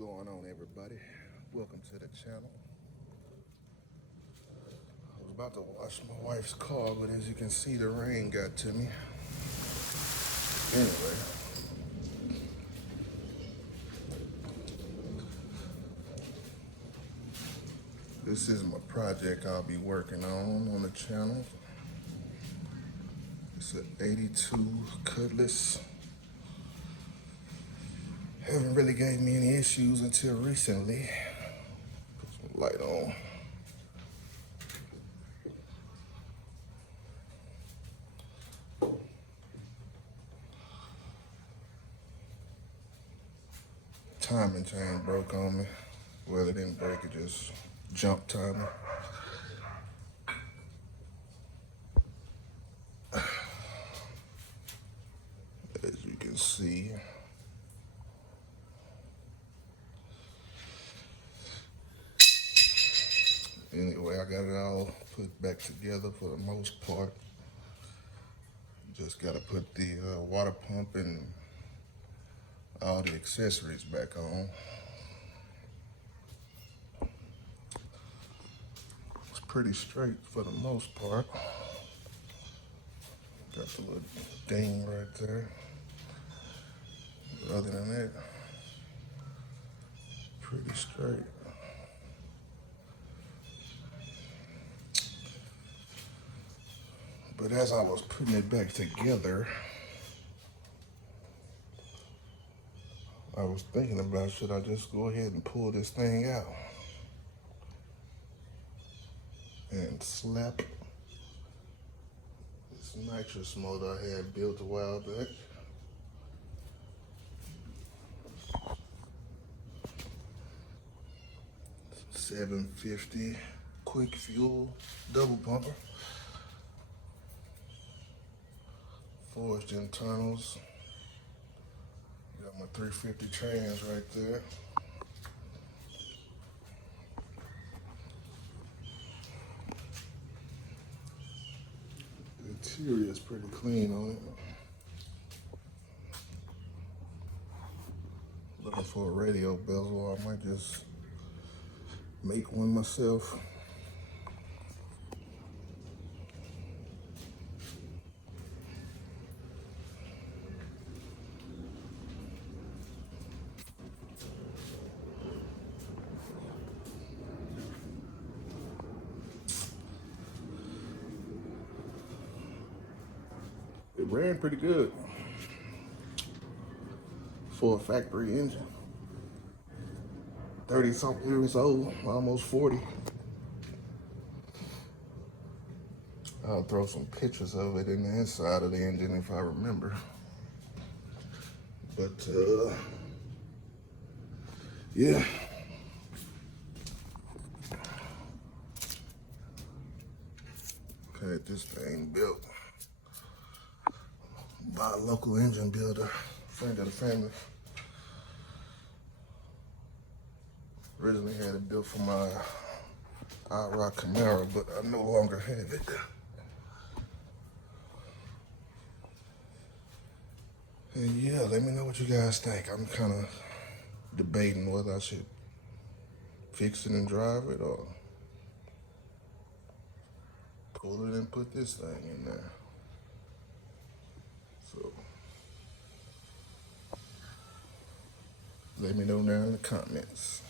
going on, everybody? Welcome to the channel. I was about to wash my wife's car, but as you can see, the rain got to me. Anyway, this is my project I'll be working on the channel. It's an 82 Cutlass. Haven't really gave me any issues until recently. Put some light on. Timing chain broke on me. Well, it didn't break, it just jumped timing. As you can see, anyway, I got it all put back together for the most part. Just gotta put the water pump and all the accessories back on. It's pretty straight for the most part. Got the little ding right there. But other than that, pretty straight. But as I was putting it back together, I was thinking about, should I just go ahead and pull this thing out and slap this nitrous motor I had built a while back. 750 quick fuel double pumper. Forged internals. Got my 350 trans right there. The interior is pretty clean on it. Looking for a radio bezel. I might just make one myself. It ran pretty good for a factory engine. 30-something years old, almost 40. I'll throw some pictures of it in the inside of the engine if I remember. But yeah. Had this thing built by a local engine builder, friend of the family. Originally had it built for my IROC Camaro, but I no longer have it. And yeah, let me know what you guys think. I'm kind of debating whether I should fix it and drive it or pull it and put this thing in there. So let me know down in the comments.